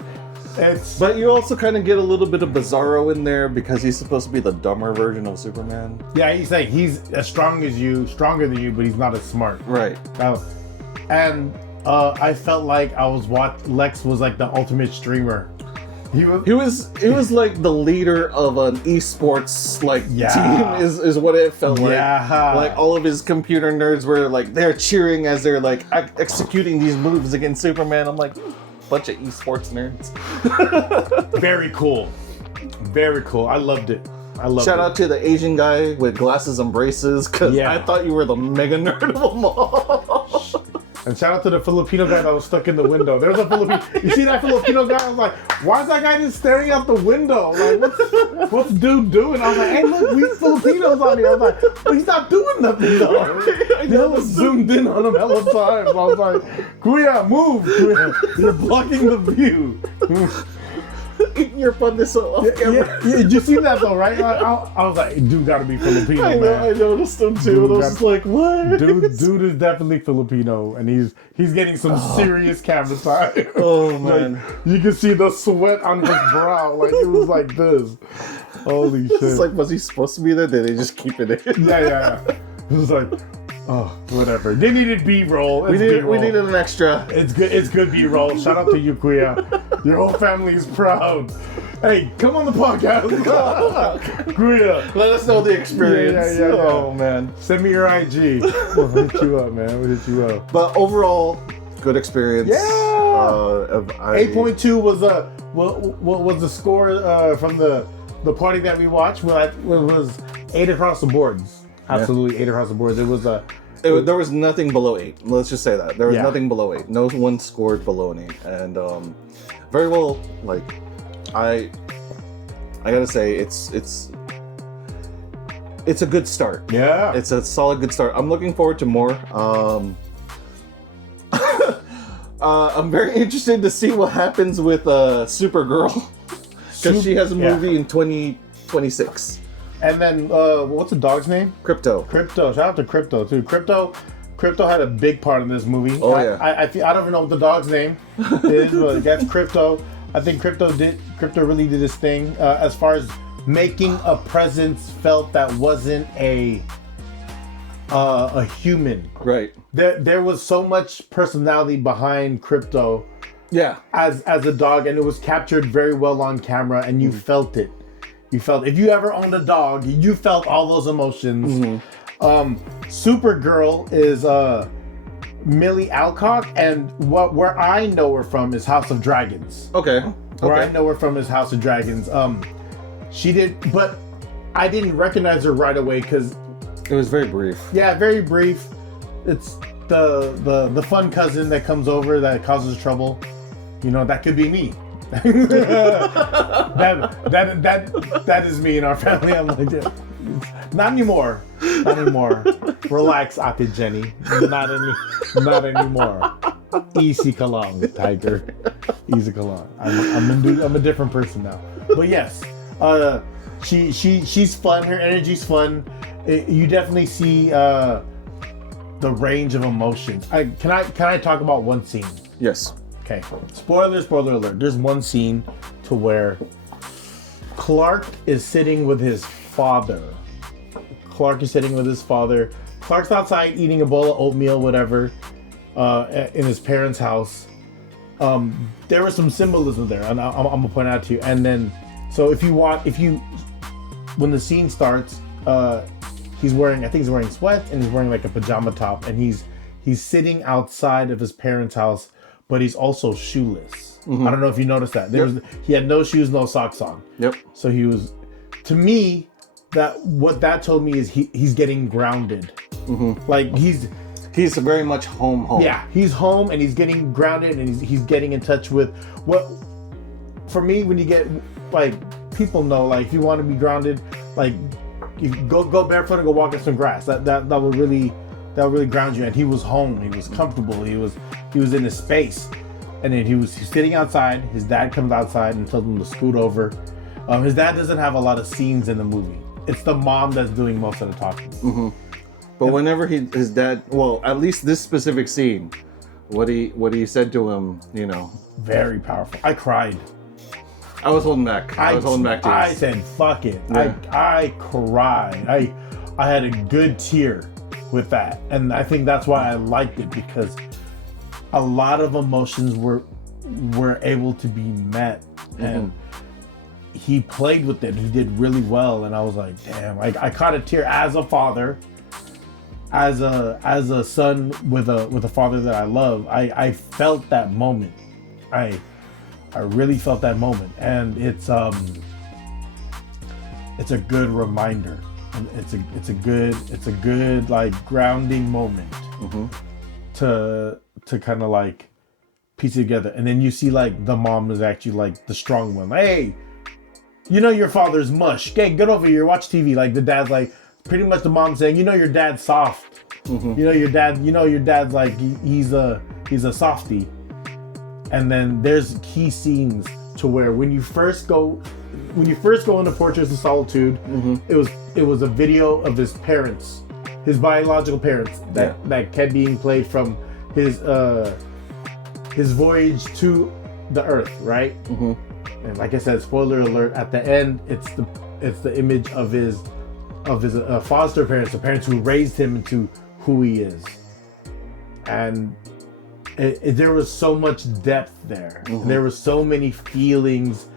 But you also kind of get a little bit of Bizarro in there because he's supposed to be the dumber version of Superman. Yeah, he's like, he's as strong as you, stronger than you, but he's not as smart. Right. And I felt like Lex was like the ultimate streamer. He was like the leader of an esports team is what it felt like. Yeah. Like all of his computer nerds were like they're cheering as they're like executing these moves against Superman. I'm like, bunch of esports nerds. Very cool. Very cool. I loved it. Shout out to the Asian guy with glasses and braces, because I thought you were the mega nerd of them all. And shout out to the Filipino guy that was stuck in the window. There's a Filipino. You see that Filipino guy? I was like, why is that guy just staring out the window? Like, what's dude doing? I was like, hey, look, we Filipinos on here. I was like, well, he's not doing nothing though. They was zoomed in on him hella times. I was like, Kuya, move. Kuya. You're blocking the view. Eating your funness off camera. Yeah, did you see that though, right? I was like, dude gotta be Filipino, man. I noticed him too. I was like, what? Dude is definitely Filipino, and he's getting some serious camera time. Oh man. Like, you can see the sweat on his brow. Like it was like this. Holy shit. It's like, was he supposed to be there? Did they just keep it in? Yeah. It was like, oh, whatever. They needed B-roll. We needed an extra. It's good B-roll. Shout out to you, Kuya. Your whole family is proud. Hey, come on the podcast. Kuya. Let us know the experience. Yeah. Oh, man. Send me your IG. We'll hit you up, man. We'll hit you up. But overall, good experience. Yeah. 8.2 was what was the score from the party that we watched? Well, it was 8 across the boards. Absolutely 8 across the board. There was nothing below 8. Let's just say that. There was nothing below 8. No one scored below an 8. And very well, like, I gotta say, it's a good start. Yeah. It's a solid good start. I'm looking forward to more. I'm very interested to see what happens with Supergirl. Because she has a movie in 2026. And then, what's the dog's name? Crypto. Shout out to Crypto, too. Crypto had a big part in this movie. Oh, yeah. I don't even know what the dog's name is, but that's Crypto. I think Crypto really did his thing as far as making a presence felt that wasn't a human. Right. There was so much personality behind Crypto. Yeah. As a dog, and it was captured very well on camera, and you felt it. If you ever owned a dog, you felt all those emotions. Supergirl is Millie Alcock, and where I know her from is House of Dragons. Okay. Where I know her from is House of Dragons. But I didn't recognize her right away because it was very brief. Yeah, very brief. It's the fun cousin that comes over that causes trouble. You know, that could be me. that is me in our family. I'm like, not anymore. Relax, Ate Jenny. Not anymore. Easy kalong, tiger. Easy kalong. I'm a different person now. But yes, she's fun. Her energy's fun. You definitely see the range of emotions. Can I talk about one scene? Yes. Okay, spoiler alert. There's one scene to where Clark is sitting with his father Clark is sitting with his father. Clark's outside eating a bowl of oatmeal, whatever, in his parents' house. There was some symbolism there, and I'm gonna point out to you. And then, so when the scene starts, he's wearing sweats and he's wearing like a pajama top, and he's sitting outside of his parents' house, but he's also shoeless. I don't know if you noticed that. He had no shoes, no socks on. Yep. So he was, to me, what that told me is he's getting grounded. Like he's very much home. Yeah, he's home and he's getting grounded and he's getting in touch with what. For me, when you get like people know, like if you want to be grounded, like you go barefoot and go walk in some grass. That will really ground you. And he was home. He was comfortable. He was in his space. And then he's sitting outside. His dad comes outside and tells him to scoot over. His dad doesn't have a lot of scenes in the movie. It's the mom that's doing most of the talking. But whenever his dad, well, at least this specific scene, what he said to him, very powerful. I cried. I was holding back. I said, "Fuck it." Yeah. I cried. I had a good tear with that, and I think that's why I liked it, because a lot of emotions were able to be met, and he played with it. He did really well, and I was like, damn. I caught a tear as a father, as a son with a father that I love. I felt that moment. I really felt that moment, and it's a good reminder, and it's a good like grounding moment to kind of like piece it together. And then you see like the mom is actually like the strong one. Hey, your father's mush. Okay, get over here, watch TV. Like the dad's like, pretty much the mom saying, your dad's soft. Your dad's like he's a softie. And then there's key scenes to where when you first go into Portraits of Solitude, it was a video of his parents, his biological parents, that kept being played from his voyage to the Earth, right? And like I said, spoiler alert, at the end, it's the image of his foster parents, the parents who raised him into who he is. And there was so much depth there. There were so many feelings,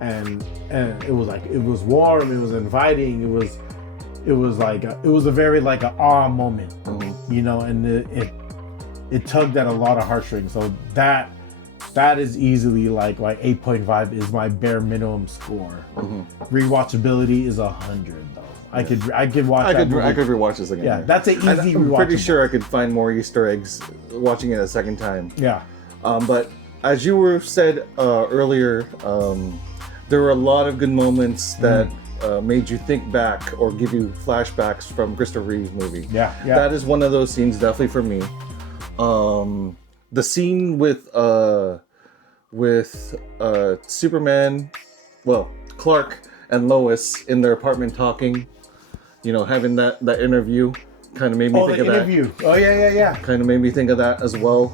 and it was warm, it was inviting, it was a very like an awe moment, and it tugged at a lot of heartstrings. So that is easily like 8.5 is my bare minimum score. Rewatchability is 100 though. I could watch. I could rewatch this again. Yeah, that's an easy. I'm pretty sure I could find more Easter eggs watching it a second time. Yeah. But as you said earlier, there were a lot of good moments that made you think back or give you flashbacks from Christopher Reeve's movie. Yeah. That is one of those scenes, definitely for me. The scene with Superman, Clark and Lois in their apartment talking, having that interview, kind of made me think of that. Oh, the interview. Oh, yeah. Kind of made me think of that as well.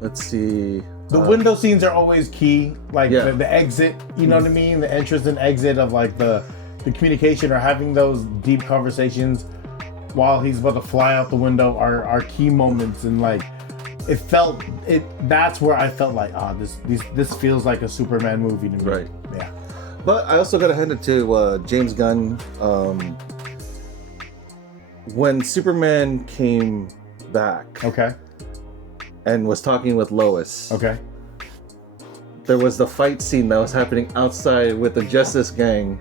Let's see. The window scenes are always key. Like the exit, you know what I mean? The entrance and exit of like the communication, or having those deep conversations while he's about to fly out the window are key moments. And like that's where I felt like, this feels like a Superman movie to me. Right. Yeah. But I also got to hand it to James Gunn. When Superman came back, and was talking with Lois, there was the fight scene that was happening outside with the Justice Gang,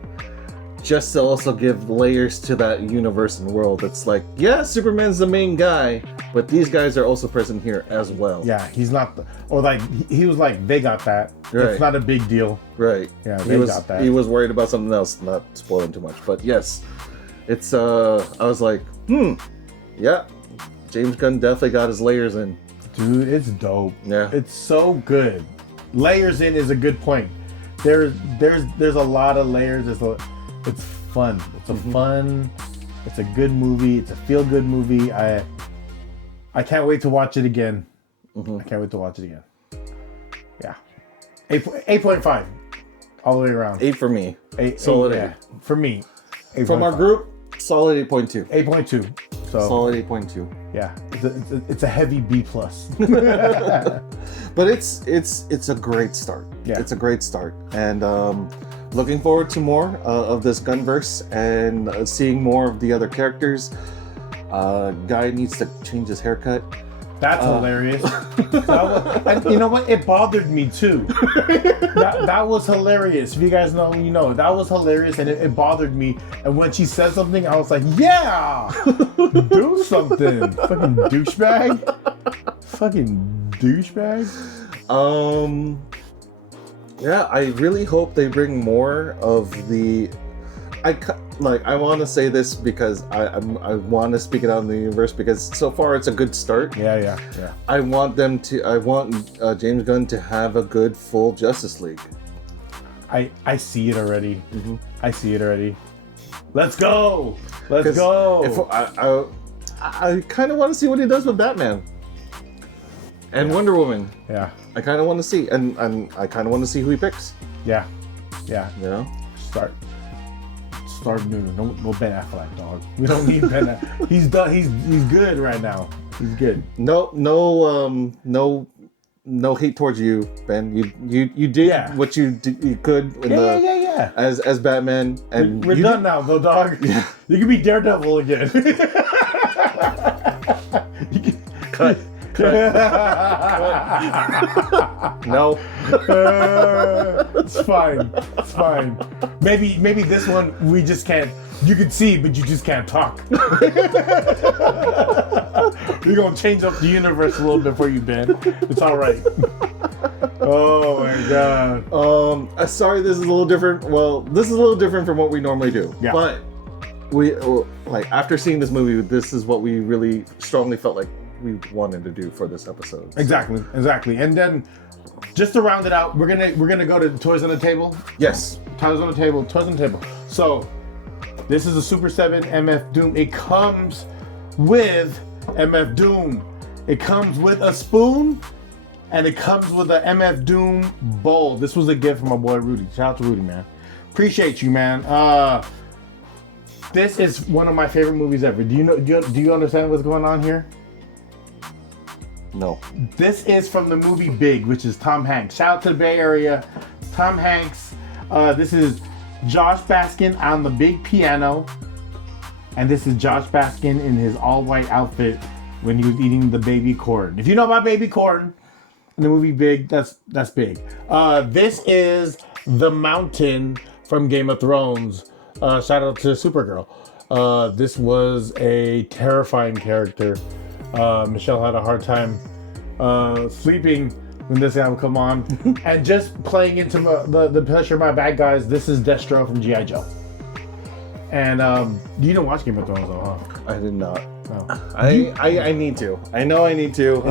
just to also give layers to that universe and world. It's like, Superman's the main guy, but these guys are also present here as well. Yeah, he's not, he was like, they got that. Right. It's not a big deal. Right. Yeah, they got that. He was worried about something else, not spoiling too much. But yes, it's, I was like, yeah, James Gunn definitely got his layers in. Dude, it's dope. Yeah. It's so good. Layers in is a good point. There's a lot of layers. It's fun. It's a fun, it's a good movie. It's a feel-good movie. I can't wait to watch it again. I can't wait to watch it again. Yeah. 8.5. all the way around. 8 for me. Solid 8. For me. 8. From our group, solid 8.2. 8.2. So solid 8.2. Yeah, it's a heavy B+. But it's a great start. Yeah. It's a great start. And looking forward to more of this Gunverse and seeing more of the other characters. Guy needs to change his haircut. That's hilarious. And you know what? It bothered me too. That was hilarious. If you guys know, you know, that was hilarious and it bothered me. And when she said something, I was like, yeah, do something. Fucking douchebag. Fucking douchebag. Yeah, I really hope they bring more of the... I want to say this because I want to speak it out in the universe because so far it's a good start. Yeah. I want James Gunn to have a good full Justice League. I see it already. Mm-hmm. I see it already. Let's go. Let's go. I kind of want to see what he does with Batman and Wonder Woman. Yeah. I kind of want to see, and I kind of want to see who he picks. Yeah. You know. Start new. No Ben Affleck, dog. We don't need Ben Affleck. He's done. He's good right now. He's good. No hate towards you, Ben. You did what you could as Batman, and we're done now, though, dog. Yeah. You can be Daredevil again. Cut. No. It's fine. Maybe this one we just can't. You can see, but you just can't talk. We're gonna change up the universe a little bit for you, Ben. It's all right. Oh my god. Sorry, this is a little different. Well, this is a little different from what we normally do. Yeah. But we after seeing this movie, this is what we really strongly felt like we wanted to do for this episode. So. Exactly. And then just to round it out, we're gonna go to Toys on the Table. Yes. Toys on the Table. So this is a Super 7 MF Doom. It comes with MF Doom. It comes with a spoon and it comes with a MF Doom bowl. This was a gift from my boy Rudy. Shout out to Rudy, man. Appreciate you, man. This is one of my favorite movies ever. Do you understand what's going on here? No. This is from the movie Big, which is Tom Hanks. Shout out to the Bay Area. Tom Hanks. This is Josh Baskin on the big piano. And this is Josh Baskin in his all-white outfit when he was eating the baby corn. If you know about baby corn in the movie Big, that's big. This is the Mountain from Game of Thrones. Shout out to Supergirl. This was a terrifying character. Michelle had a hard time sleeping when this album come on. And just playing into the pleasure of my bad guys, this is Destro from G.I. Joe. And you didn't watch Game of Thrones though, huh? I did not. No. I need to. I know I need to.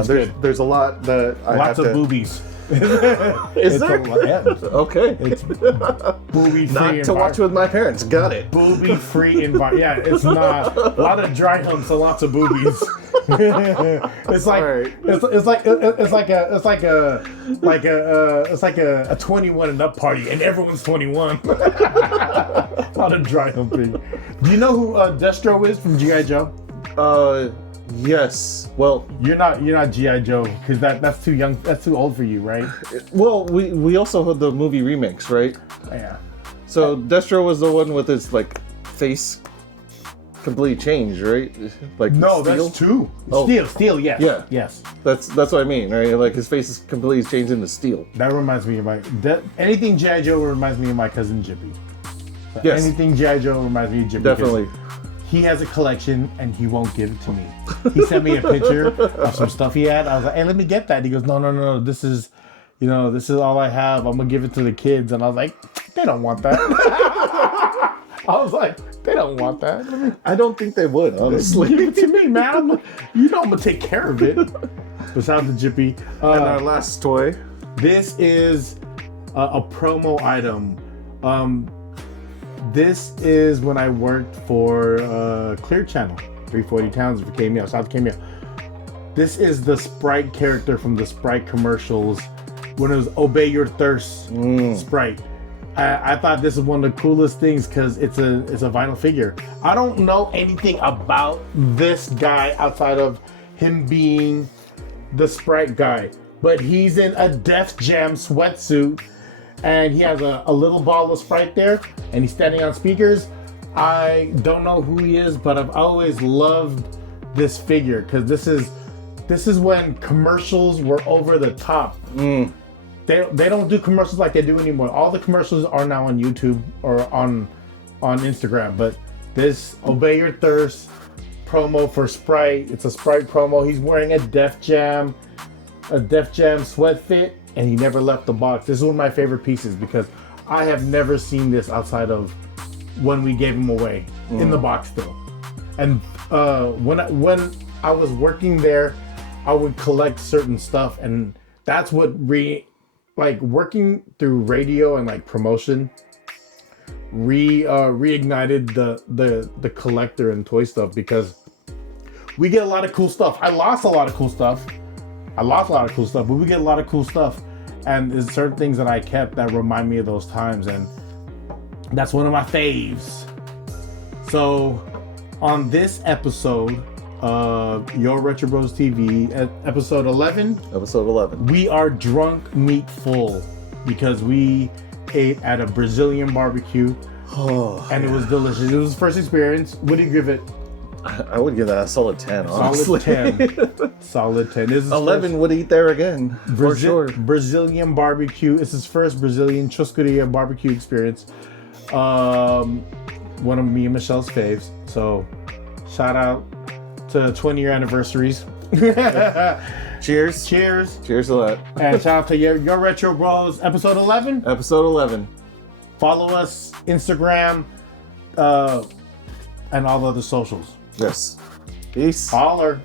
There's a lot that I Lots have of to... boobies. Is there? Okay. It's booby free. Not to watch with my parents. Got it. Booby free environment. Yeah, it's not a lot of dry humps and lots of boobies. It's like it's like a 21 and up party and everyone's 21. A lot of dry humping. Do you know who Destro is from G.I. Joe? Yes. Well, you're not G.I. Joe because that's too young. That's too old for you, right? Well, we also had the movie remakes, right? Yeah. So Destro was the one with his face completely changed, right? Like no, steel? That's two. Oh. Steel. Yes. Yeah. Yes. That's what I mean, right? Like his face is completely changed into steel. That reminds me of anything G.I. Joe reminds me of my cousin Jippy. Yes. Anything G.I. Joe reminds me of Jippy. Definitely. He has a collection and he won't give it to me. He sent me a picture of some stuff he had. I was like, hey, let me get that. He goes, no. This is all I have. I'm gonna give it to the kids. And I was like, they don't want that. I was like, they don't want that. I don't think they would, honestly. Give it to me, man. I'm gonna take care of it. But shout out to Jippy. And our last toy. This is a promo item. This is when I worked for Clear Channel, 340 Towns for Cameo, South Cameo. This is the Sprite character from the Sprite commercials when it was Obey Your Thirst Sprite. I thought this is one of the coolest things because it's a vinyl figure. I don't know anything about this guy outside of him being the Sprite guy, but he's in a Def Jam sweatsuit and he has a little ball of Sprite there and he's standing on speakers. I don't know who he is, but I've always loved this figure because this is when commercials were over the top. They don't do commercials like they do anymore. All the commercials are now on YouTube or on Instagram. But this Obey Your Thirst promo for Sprite, it's a Sprite promo. He's wearing a Def Jam sweat fit, and he never left the box. This is one of my favorite pieces because I have never seen this outside of when we gave him away in the box still. And when I was working there, I would collect certain stuff, and that's what working through radio and like promotion reignited the collector and toy stuff because we get a lot of cool stuff. I lost a lot of cool stuff, but we get a lot of cool stuff, and there's certain things that I kept that remind me of those times, and that's one of my faves. So on this episode of Your Retro Bros TV, episode 11, we are drunk meat full because we ate at a Brazilian barbecue. It was delicious. It was the first experience. What do you give it? I would give that a solid 10, honestly. Solid 10. This is 11 would eat there again, for sure. Brazilian barbecue. It's his first Brazilian churrascaria barbecue experience. One of me and Michelle's faves. So, shout out to 20-year anniversaries. Cheers. Cheers to that. And shout out to Your Retro Bros, episode 11. Follow us, Instagram, and all the other socials. Yes. Peace. Holler.